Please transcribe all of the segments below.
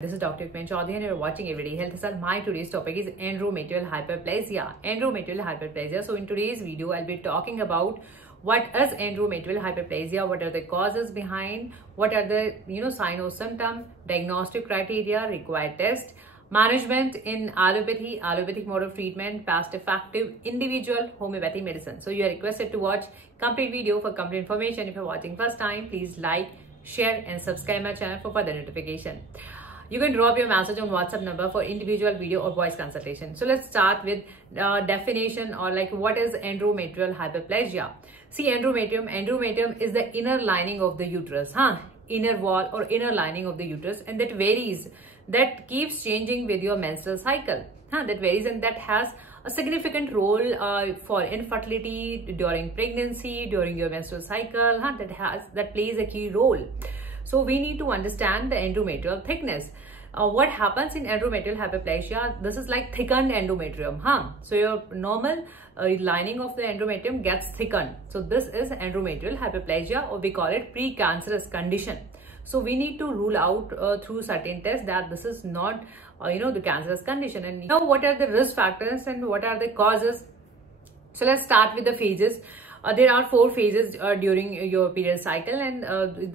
This is Dr. Ukman Chaudhary and you're watching Everyday Health Style. My today's topic is endometrial hyperplasia. Endometrial hyperplasia. So in today's video, I'll be talking about what is endometrial hyperplasia, what are the causes behind, what are the sign or symptom, diagnostic criteria, required test, management in allopathic mode of treatment, past effective, individual homeopathy medicine. So you are requested to watch complete video for complete information. If you're watching first time, please like, share and subscribe my channel for further notification. You can drop your message on WhatsApp number for individual video or voice consultation. So let's start with definition or like what is endometrial hyperplasia. See, endometrium is the inner lining of the uterus, inner wall or inner lining of the uterus, and that varies, that keeps changing with your menstrual cycle, that varies, and that has a significant role for infertility during pregnancy, during your menstrual cycle, that plays a key role. So we need to understand the endometrial thickness. What happens in endometrial hyperplasia? This is like thickened endometrium. So your normal lining of the endometrium gets thickened. So this is endometrial hyperplasia, or we call it precancerous condition. So we need to rule out through certain tests that this is not the cancerous condition. And now what are the risk factors and what are the causes? So let's start with the phases. There are 4 phases during your period cycle, and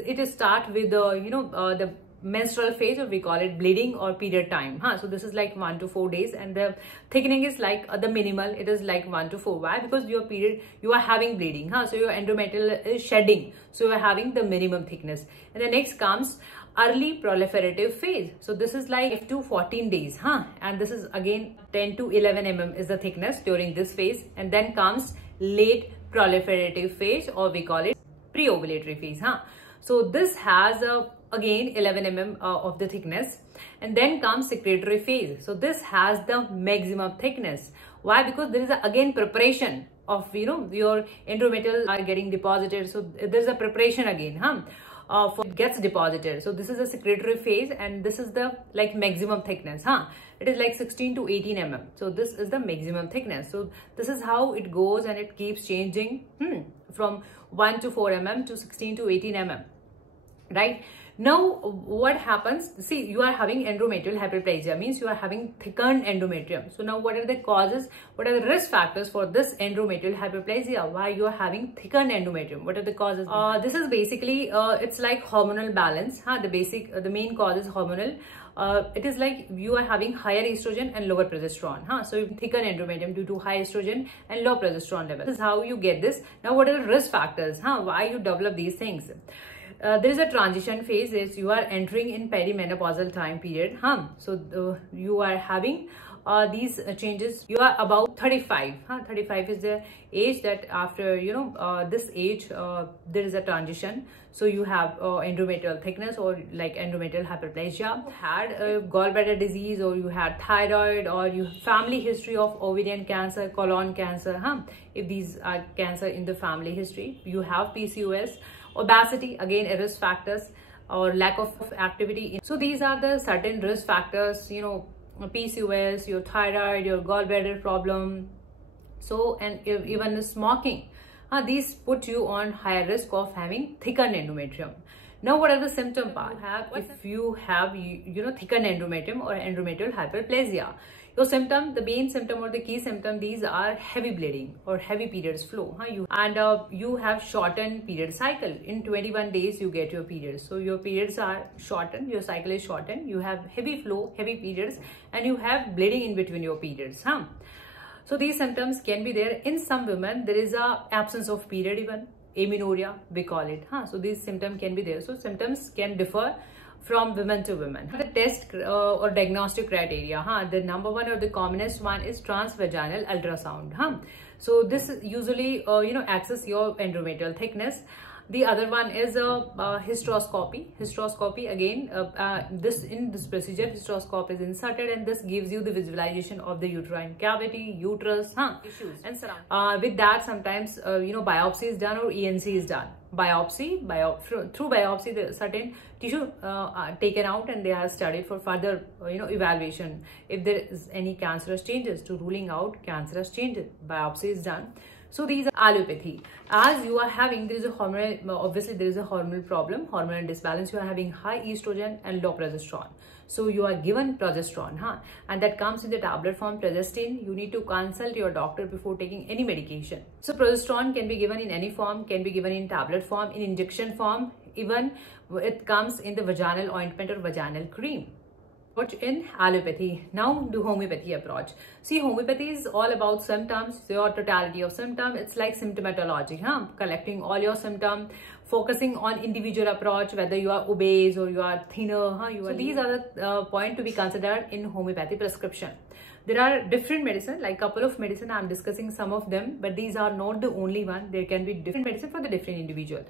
it starts with the menstrual phase, or we call it bleeding or period time. So this is like 1 to 4 days, and the thickening is like the minimal. It is like 1 to 4. Why? Because your period, you are having bleeding. So your endometrial is shedding. So you are having the minimum thickness. And the next comes early proliferative phase. So this is like 8 to 14 days. And this is again 10 to 11 mm is the thickness during this phase. And then comes late proliferative phase, or we call it pre-ovulatory phase. So this has again 11 mm of the thickness, and then comes secretory phase. So this has the maximum thickness. Why? Because there is again preparation of your endometrial are getting deposited. So there's a preparation again for it gets deposited. So this is a secretory phase, and this is the like maximum thickness. It is like 16 to 18 mm. So this is the maximum thickness. So this is how it goes, and it keeps changing from 1 to 4 mm to 16 to 18 mm. Right? Now what happens? See, you are having endometrial hyperplasia, means you are having thickened endometrium. So now what are the causes? What are the risk factors for this endometrial hyperplasia? Why you are having thickened endometrium? What are the causes? This is basically it's like hormonal balance. The main cause is hormonal. It is like you are having higher estrogen and lower progesterone. So you thicken endometrium due to high estrogen and low progesterone level. This is how you get this. Now what are the risk factors? Why you develop these things? There is a transition phase, is you are entering in perimenopausal time period. So you are having these changes. You are about 35. 35 is the age that after this age there is a transition. So you have endometrial thickness, or like endometrial hyperplasia. Had gallbladder disease, or you had thyroid, or you family history of ovarian cancer, colon cancer. If these are cancer in the family history, you have PCOS. Obesity, again a risk factors, or lack of activity. So these are the certain risk factors, PCOS, your thyroid, your gallbladder problem. So, and even the smoking, these put you on higher risk of having thickened endometrium. Now what are the symptom part? If you have thickened endometrium or endometrial hyperplasia, your symptom, the main symptom or the key symptom, these are heavy bleeding or heavy periods flow. You have shortened period cycle. In 21 days you get your periods. So your periods are shortened, your cycle is shortened, you have heavy flow, heavy periods, and you have bleeding in between your periods. So these symptoms can be there. In some women there is a absence of period, even amenorrhea we call it. So these symptoms can be there. So symptoms can differ from women to women. The test or diagnostic criteria, the number one or the commonest one is transvaginal ultrasound. So this usually access your endometrial thickness. The other one is hysteroscopy. Hysteroscopy, again, in this procedure, hysteroscope is inserted, and this gives you the visualization of the uterine cavity, uterus, issues and surroundings. With that, sometimes biopsy is done or ENC is done. Through biopsy, the certain tissue taken out, and they are studied for further evaluation. If there is any cancerous changes, to ruling out cancerous changes, biopsy is done. So these are allopathy. As you are having, there is a hormonal, obviously there is a hormonal problem, hormonal disbalance. You are having high estrogen and low progesterone. So you are given progesterone, and that comes in the tablet form, progestin. You need to consult your doctor before taking any medication. So progesterone can be given in any form, can be given in tablet form, in injection form, even it comes in the vaginal ointment or vaginal cream. Approach in allopathy. Now the homeopathy approach. See, homeopathy is all about symptoms, your totality of symptom. It's like symptomatology, collecting all your symptom, focusing on individual approach, whether you are obese or you are thinner. So these are the point to be considered in homeopathy prescription. There are different medicine, like couple of medicine. I'm discussing some of them, but these are not the only one. There can be different medicine for the different individual.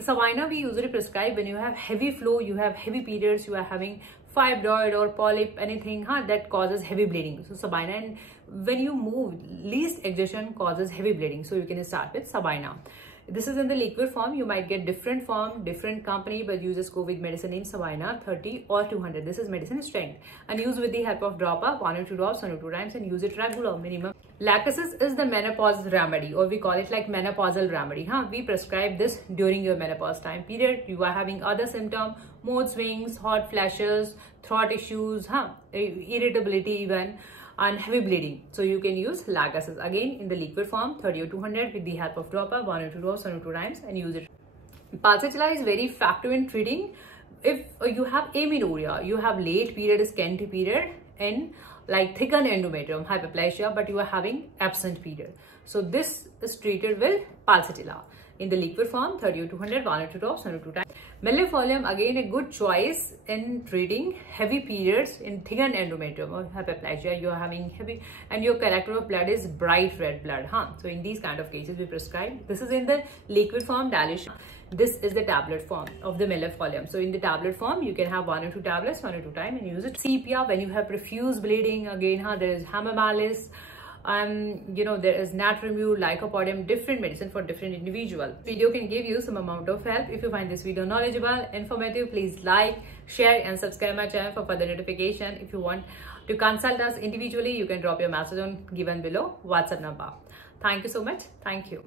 Sabina we usually prescribe when you have heavy flow, you have heavy periods, you are having fibroid or polyp, anything that causes heavy bleeding. So Sabina, and when you move, least exertion causes heavy bleeding. So you can start with Sabina. This is in the liquid form. You might get different form, different company, but you just go with medicine name Sabina 30 or 200. This is medicine strength, and use with the help of dropper, 1 or 2 drops, 1 or 2 times, and use it regular minimum. Laxative is the menopause remedy, or we call it like menopausal remedy. We prescribe this during your menopause time period. You are having other symptom, mood swings, hot flashes, throat issues, irritability even, and heavy bleeding. So you can use Laxative again in the liquid form 30 or 200 with the help of dropper, 1 or 2 drops, 1 or 2 times, and use it. Pulsatilla is very effective in treating if you have amenorrhea, you have late period, scanty period, and like thickened endometrium, hyperplasia, but you are having absent period. So this is treated with Pulsatilla in the liquid form 30 or 200, 1 or 2 drops, 1 or 2 times. Millefolium again a good choice in treating heavy periods in thickened endometrium or hyperplasia. You are having heavy and your character of blood is bright red blood. So in these kind of cases we prescribe. This is in the liquid form dilution. This is the tablet form of the millefolium. So in the tablet form you can have 1 or 2 tablets, 1 or 2 times, and use it. Sepia, when you have profuse bleeding, again there is Hamamelis. There is Natrimute, Lycopodium, different medicine for different individual. Video can give you some amount of help. If you find this video knowledgeable, informative, please like, share and subscribe my channel for further notification. If you want to consult us individually, you can drop your message on given below WhatsApp number. Thank you so much. Thank you.